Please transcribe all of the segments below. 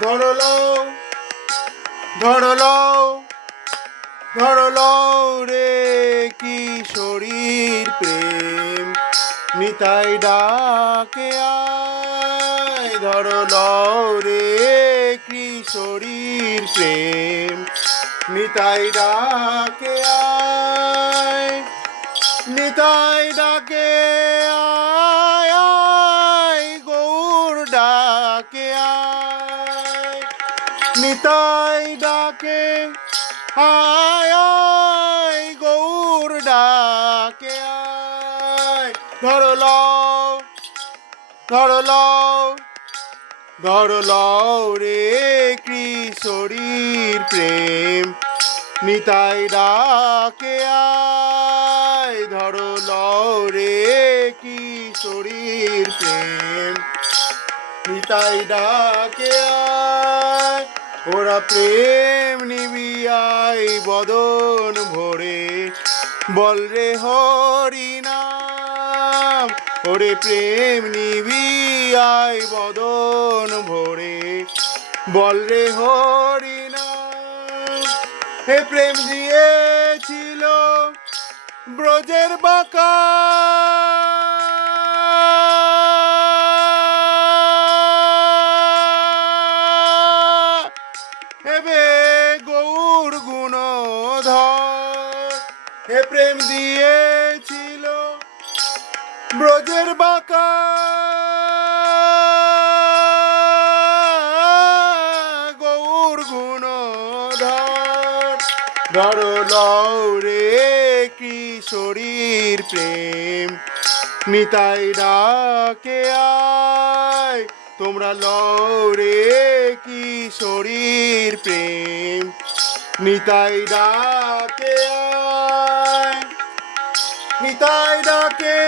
ধরলো ধরলো ধরলো রে কি শরীর প্রেম। নিতাই ডাকে আয় ধরলো রে কি শরীর প্রেম। নিতাই ডাকে আয়, নিতাই ডাকে আয়। নিতাই ডাকে, আয় আয়, গৌর ডাকে, আয়। ধরল ধরল ধরল রে কিশোরীর প্রেম। নিতাই ডাকে, আয় ধরল রে কিশোরীর প্রেম। নিতাই ডাকে, আয় ওরা প্রেম নিবিয়াই বদন ভরে। বল রে হরি নাম, ওরে প্রেম নিবিয়াই বদন ভরে। বল রে হরি নাম, হে প্রেম দিয়েছিল ব্রজের বাঁকা গৌর গুণধর। হে প্রেম দিয়েছিল ব্রজের বাঁকা। গৌর গুণধর। ধরল রে কিশোরীর প্রেম, নিতাই ডাকে আয় তোমরা লরে কিশোরীর প্রেম, নিতাই ডাকে নিতাই ডাকে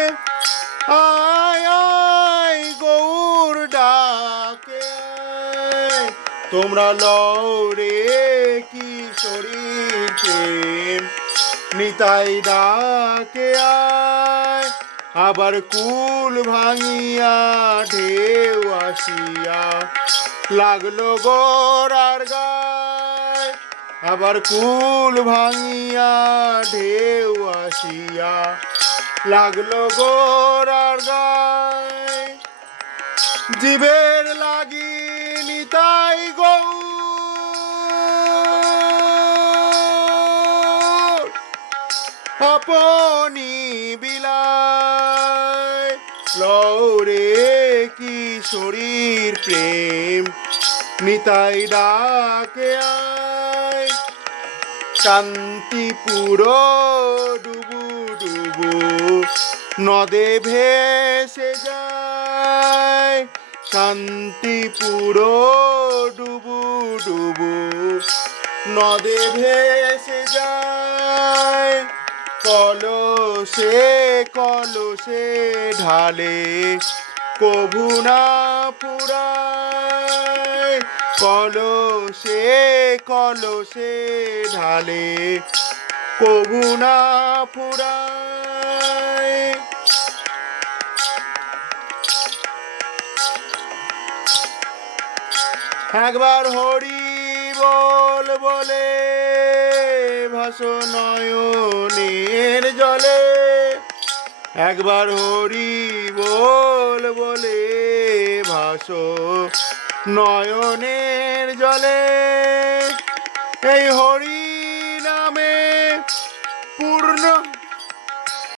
আয় আয়, গৌর ডাকে তোমরা লরে কিশোরীর প্রেম, নিতাই ডাকে আয়। আবার কুল ভাঙিয়া ঢেউ আসিয়া লাগল গোরার গায়। আবার কুল ভাঙিয়া ঢেউ আসিয়া লাগল গোরার গায়। জীবের লাগি নিতাই গৌ আপনি বিলায় লৌরে কি শরীর প্রেম? নিতাই ডাকে আয়। শান্তিপুর ডুবু ডুবু, নদে ভেসে যায়। শান্তিপুর ডুবু ডুবু, নদে ভেসে যায়। কলসে কলসে ঢালে কভু না কলসে কলসে ঢালে। কভু না একবার হরি বল বলে ভাস নয়নের জলে। একবার হরি বল বলে ভাসো নয়নের জলে। এই হরি